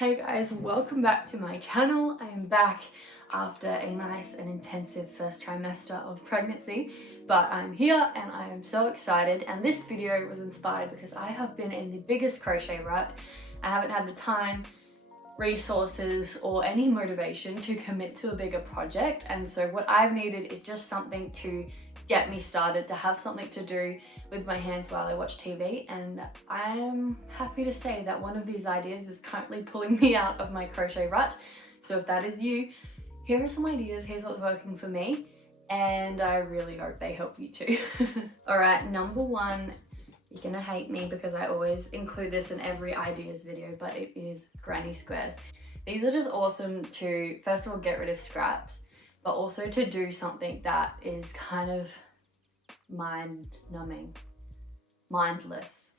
Hey guys, welcome back to my channel. I am back after a nice and intensive first trimester of pregnancy, but I'm here and I am so excited. And this video was inspired because I have been in the biggest crochet rut. I haven't had the time, resources, or any motivation to commit to a bigger project. And so what I've needed is just something to get me started, to have something to do with my hands while I watch TV. And I'm happy to say that one of these ideas is currently pulling me out of my crochet rut. So if that is you, here are some ideas, here's what's working for me, and I really hope they help you too. All right, number one, you're gonna hate me because I always include this in every ideas video, but it is granny squares. These are just awesome to, first of all, get rid of scraps, but also to do something that is kind of mind-numbing, mindless.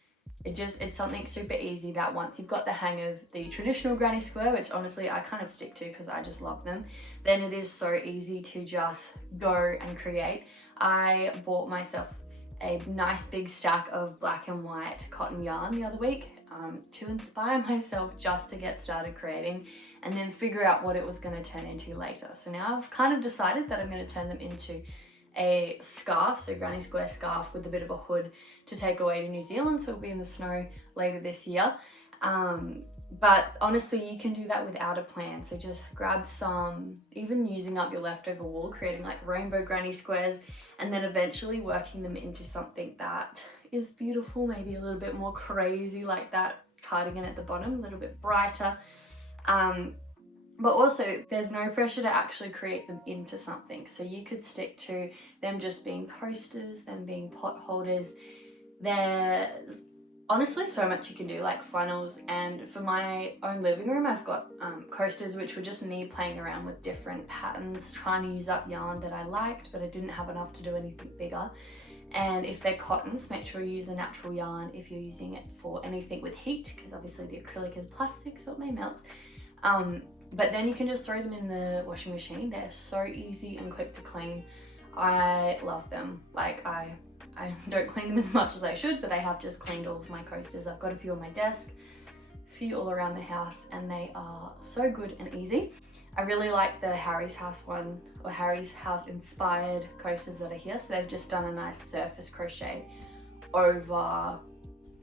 It's something super easy that once you've got the hang of the traditional granny square, which honestly I kind of stick to because I just love them, then it is so easy to just go and create. I bought myself a nice big stack of black and white cotton yarn the other week to inspire myself just to get started creating and then figure out what it was going to turn into later. So now I've kind of decided that I'm going to turn them into a scarf, so granny square scarf with a bit of a hood to take away to New Zealand, so it'll be in the snow later this year. But honestly, you can do that without a plan. So just grab some, even using up your leftover wool, creating like rainbow granny squares, and then eventually working them into something that is beautiful, maybe a little bit more crazy, like that cardigan at the bottom, a little bit brighter. But also there's no pressure to actually create them into something. So you could stick to them just being coasters, them being pot holders. There's honestly so much you can do, like flannels. And for my own living room, I've got coasters, which were just me playing around with different patterns, trying to use up yarn that I liked, but I didn't have enough to do anything bigger. And if they're cottons, make sure you use a natural yarn if you're using it for anything with heat, because obviously the acrylic is plastic, so it may melt. But then you can just throw them in the washing machine. They're so easy and quick to clean. I love them. Like I don't clean them as much as I should, but I have just cleaned all of my coasters. I've got a few on my desk, a few all around the house, and they are so good and easy. I really like the Harry's House one, or Harry's House inspired coasters that are here. So they've just done a nice surface crochet over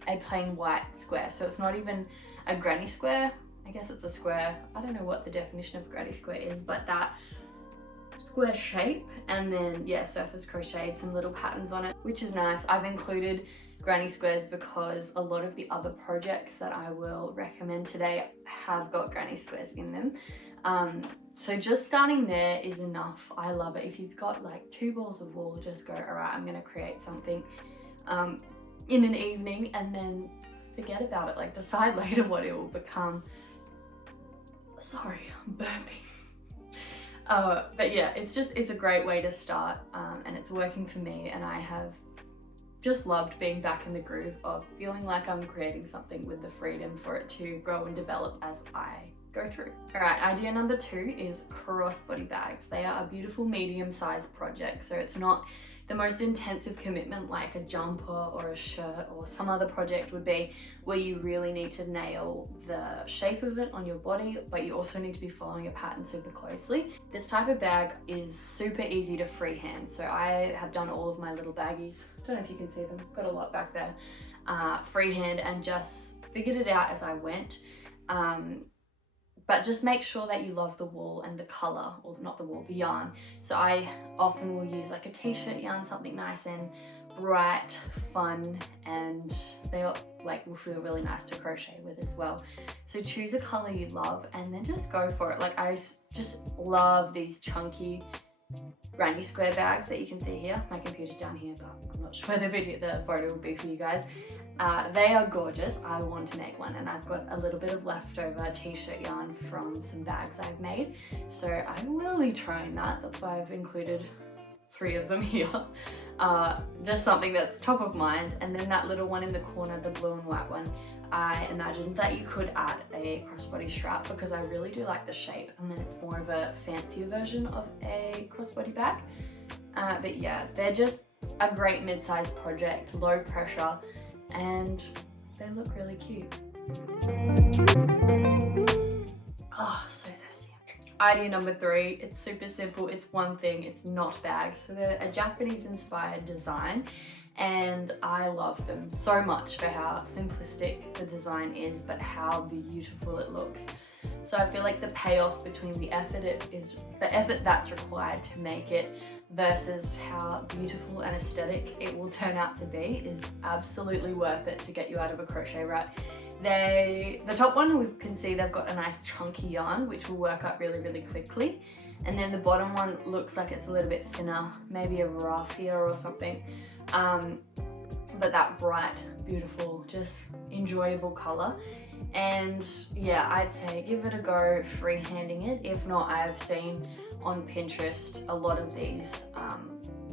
a plain white square. So it's not even a granny square. I guess it's a square. I don't know what the definition of granny square is, but that square shape, and then yeah, surface crocheted some little patterns on it, which is nice. I've included granny squares because a lot of the other projects that I will recommend today have got granny squares in them. So just starting there is enough. I love it. If you've got like 2 balls of wool, just go, all right, I'm gonna create something in an evening, and then forget about it. Like decide later what it will become. Sorry, I'm burping. But yeah, it's a great way to start, and it's working for me, and I have just loved being back in the groove of feeling like I'm creating something with the freedom for it to grow and develop as I go through. All right, idea number 2 is crossbody bags. They are a beautiful medium-sized project, so it's not the most intensive commitment like a jumper or a shirt or some other project would be, where you really need to nail the shape of it on your body, but you also need to be following a pattern super closely. This type of bag is super easy to freehand. So I have done all of my little baggies. I don't know if you can see them, got a lot back there. Freehand, and just figured it out as I went. But just make sure that you love the wool and the color, or not the wool, the yarn. So I often will use like a t-shirt yarn, something nice and bright, fun, and they will feel really nice to crochet with as well. So choose a color you love and then just go for it. Like I just love these chunky granny square bags that you can see here. My computer's down here, but I'm not sure where the photo will be for you guys. They are gorgeous. I want to make one, and I've got a little bit of leftover t-shirt yarn from some bags I've made, so I will be trying that. That's why I've included 3 of them here. Just something that's top of mind. And then that little one in the corner, the blue and white one, I imagined that you could add a crossbody strap because I really do like the shape, and then it's more of a fancier version of a crossbody bag. But yeah, they're just a great mid-sized project, low pressure, and they look really cute. Oh, so thirsty. Idea number 3, it's super simple, it's one thing, it's not bags. So they're a Japanese inspired design and I love them so much for how simplistic the design is, but how beautiful it looks. So I feel like the payoff between the effort that's required to make it versus how beautiful and aesthetic it will turn out to be is absolutely worth it to get you out of a crochet rut. The top one, we can see they've got a nice chunky yarn which will work up really, really quickly. And then the bottom one looks like it's a little bit thinner, maybe a raffia or something. But that bright, beautiful, just enjoyable color. And yeah, I'd say give it a go freehanding it. If not, I've seen on Pinterest a lot of these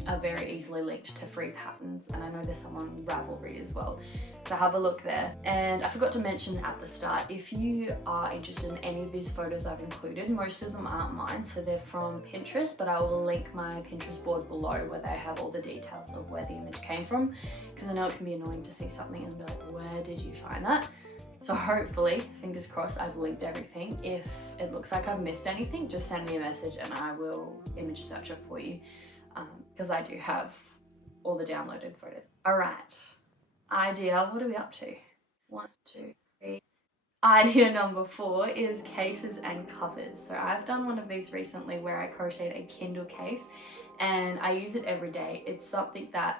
are very easily linked to free patterns, and I know there's some on Ravelry as well, so have a look there. And I forgot to mention at the start, if you are interested in any of these photos I've included, most of them aren't mine, so they're from Pinterest, but I will link my Pinterest board below where they have all the details of where the image came from, because I know it can be annoying to see something and be like, where did you find that? So hopefully, fingers crossed, I've linked everything. If it looks like I've missed anything, just send me a message and I will image search it for you, because I do have all the downloaded photos. All right, idea, what are we up to? 1, 2, 3. Idea number 4 is cases and covers. So I've done one of these recently where I crocheted a Kindle case and I use it every day. It's something that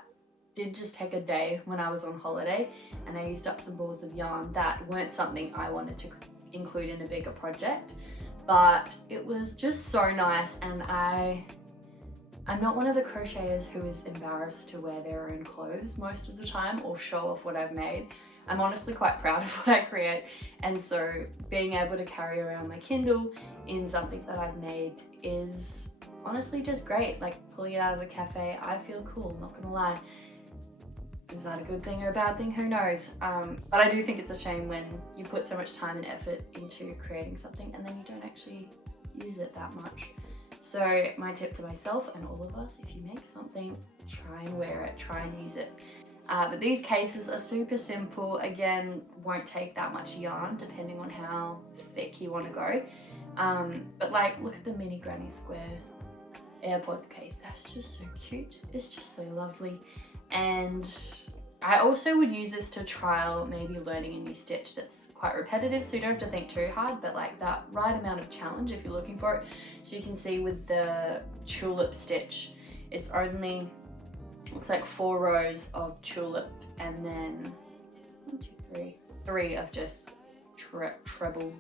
did just take a day when I was on holiday, and I used up some balls of yarn that weren't something I wanted to include in a bigger project, but it was just so nice. And I'm not one of the crocheters who is embarrassed to wear their own clothes most of the time or show off what I've made. I'm honestly quite proud of what I create, and so being able to carry around my Kindle in something that I've made is honestly just great. Like pulling it out of the cafe, I feel cool, not gonna lie. Is that a good thing or a bad thing? Who knows? But I do think it's a shame when you put so much time and effort into creating something and then you don't actually use it that much. So my tip to myself and all of us, if you make something, try and wear it, try and use it. But these cases are super simple. Again, won't take that much yarn depending on how thick you want to go. But like, look at the mini Granny Square AirPods case. That's just so cute. It's just so lovely. And I also would use this to trial maybe learning a new stitch that's quite repetitive, so you don't have to think too hard, but like that right amount of challenge if you're looking for it. So you can see with the tulip stitch, it's only, looks like 4 rows of tulip and then 1, 2, 3 of just treble.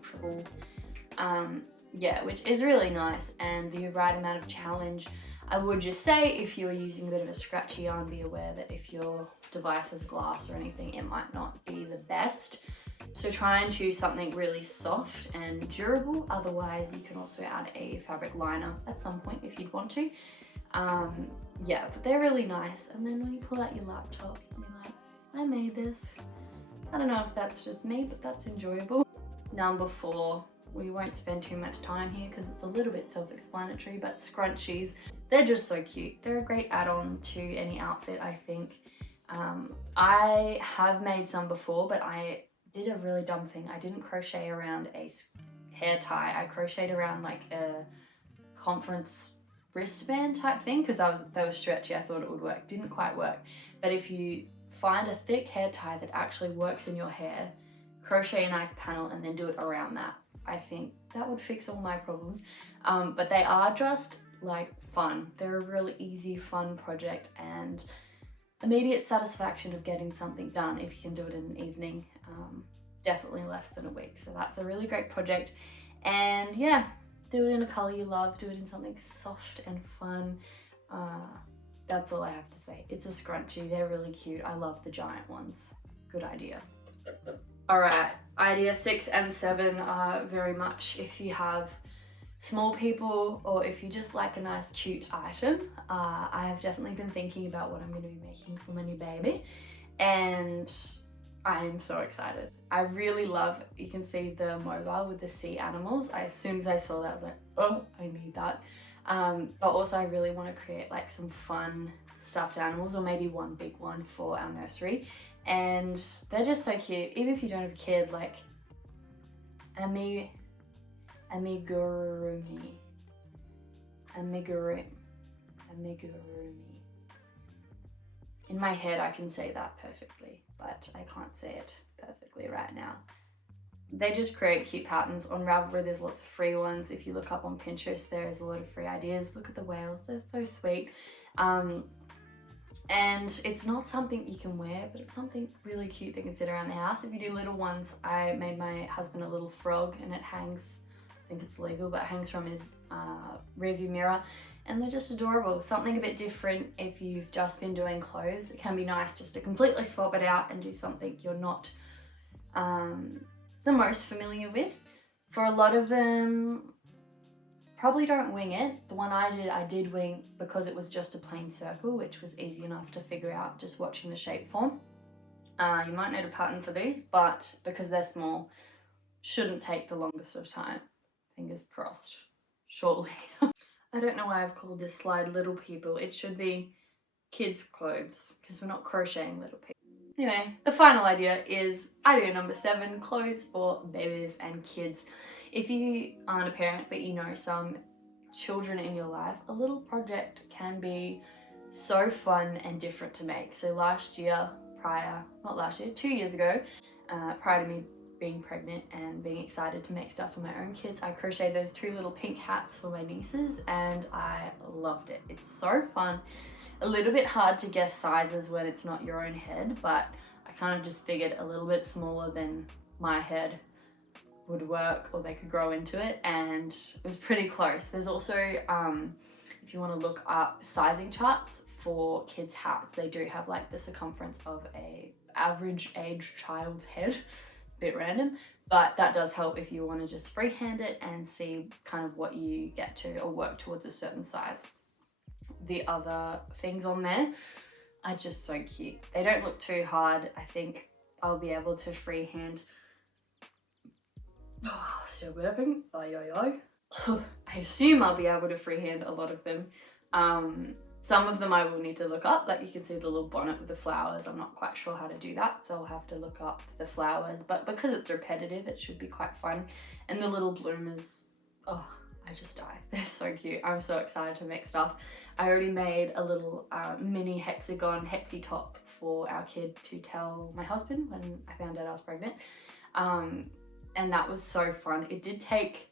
Yeah, which is really nice, and the right amount of challenge. I would just say, if you're using a bit of a scratchy yarn, be aware that if your device is glass or anything, it might not be the best. So try and choose something really soft and durable. Otherwise, you can also add a fabric liner at some point if you'd want to. Yeah, but they're really nice. And then when you pull out your laptop, you can be like, I made this. I don't know if that's just me, but that's enjoyable. Number 4. We won't spend too much time here because it's a little bit self-explanatory, but scrunchies, they're just so cute. They're a great add-on to any outfit, I think. I have made some before, but I did a really dumb thing. I didn't crochet around a hair tie. I crocheted around like a conference wristband type thing because they were stretchy. I thought it would work. Didn't quite work. But if you find a thick hair tie that actually works in your hair, crochet a nice panel and then do it around that. I think that would fix all my problems. But they are just like fun. They're a really easy, fun project and immediate satisfaction of getting something done if you can do it in an evening. Definitely less than a week. So that's a really great project. And yeah, do it in a color you love, do it in something soft and fun. That's all I have to say. It's a scrunchie, they're really cute. I love the giant ones. Good idea. All right, idea 6 and 7 are very much if you have small people or if you just like a nice cute item. I have definitely been thinking about what I'm going to be making for my new baby, and I'm so excited. I really love, you can see the mobile with the sea animals. As soon as I saw that, I was like, oh, I need that. But also I really want to create like some fun stuffed animals, or maybe one big one for our nursery. And they're just so cute. Even if you don't have a kid, like, and me Amigurumi. In my head I can say that perfectly, but I can't say it perfectly right now. They just create cute patterns. On Ravelry there's lots of free ones. If you look up on Pinterest there's a lot of free ideas. Look at the whales, they're so sweet. And it's not something you can wear, but it's something really cute that can sit around the house. If you do little ones, I made my husband a little frog and it hangs, I think it's legal, but it hangs from his rearview mirror, and they're just adorable. Something a bit different if you've just been doing clothes. It can be nice just to completely swap it out and do something you're not the most familiar with. For a lot of them, probably don't wing it. The one I did wing because it was just a plain circle, which was easy enough to figure out just watching the shape form. You might need a pattern for these, but because they're small, shouldn't take the longest of time. Fingers crossed, surely. I don't know why I've called this slide Little People. It should be kids' clothes because we're not crocheting little people. Anyway, the final idea is idea number 7, clothes for babies and kids. If you aren't a parent but you know some children in your life, a little project can be so fun and different to make. So last year, 2 years ago, prior to me being pregnant and being excited to make stuff for my own kids, I crocheted those 2 little pink hats for my nieces and I loved it. It's so fun. A little bit hard to guess sizes when it's not your own head, but I kind of just figured a little bit smaller than my head would work, or they could grow into it, and it was pretty close. There's also, if you want to look up sizing charts for kids' hats, they do have like the circumference of a average age child's head. Bit random, but that does help if you want to just freehand it and see kind of what you get to or work towards a certain size. The other things on there are just so cute. They don't look too hard. I think I'll be able to freehand. Still burping. I assume I'll be able to freehand a lot of them. Some of them I will need to look up, like you can see the little bonnet with the flowers. I'm not quite sure how to do that, so I'll have to look up the flowers, but because it's repetitive it should be quite fun. And the little bloomers, oh, I just die. They're so cute. I'm so excited to make stuff. I already made a little mini hexagon hexie top for our kid to tell my husband when I found out I was pregnant. And that was so fun. It did take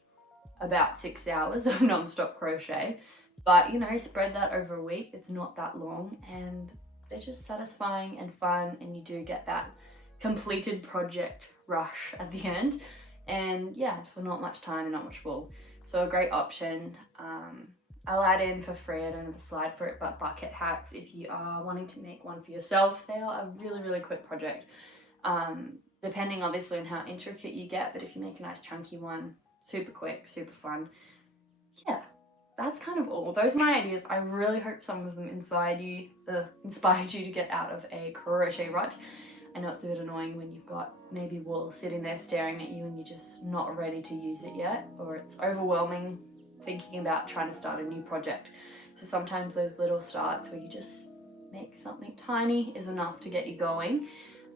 about 6 hours of non-stop crochet, but you know, spread that over a week. It's not that long and they're just satisfying and fun, and you do get that completed project rush at the end. And yeah, for not much time and not much wool. So a great option. I'll add in for free, I don't have a slide for it, but bucket hats, if you are wanting to make one for yourself, they are a really, really quick project. Depending obviously on how intricate you get, but if you make a nice chunky one, super quick, super fun. Yeah, that's kind of all. Those are my ideas. I really hope some of them inspired you to get out of a crochet rut. I know it's a bit annoying when you've got maybe wool sitting there staring at you and you're just not ready to use it yet, or it's overwhelming thinking about trying to start a new project. So sometimes those little starts where you just make something tiny is enough to get you going.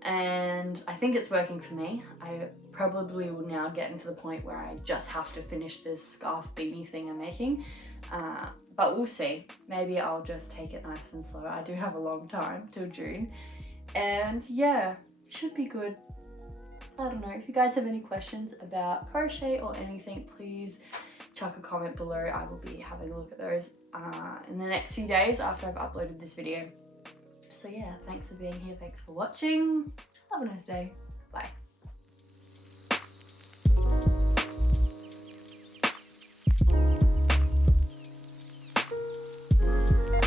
And I think it's working for me. I probably will now get into the point where I just have to finish this scarf beanie thing I'm making. But we'll see. Maybe I'll just take it nice and slow. I do have a long time till June. And yeah, should be good. I don't know. If you guys have any questions about crochet or anything, please chuck a comment below. I will be having a look at those in the next few days after I've uploaded this video. So yeah, thanks for being here. Thanks for watching. Have a nice day. Bye.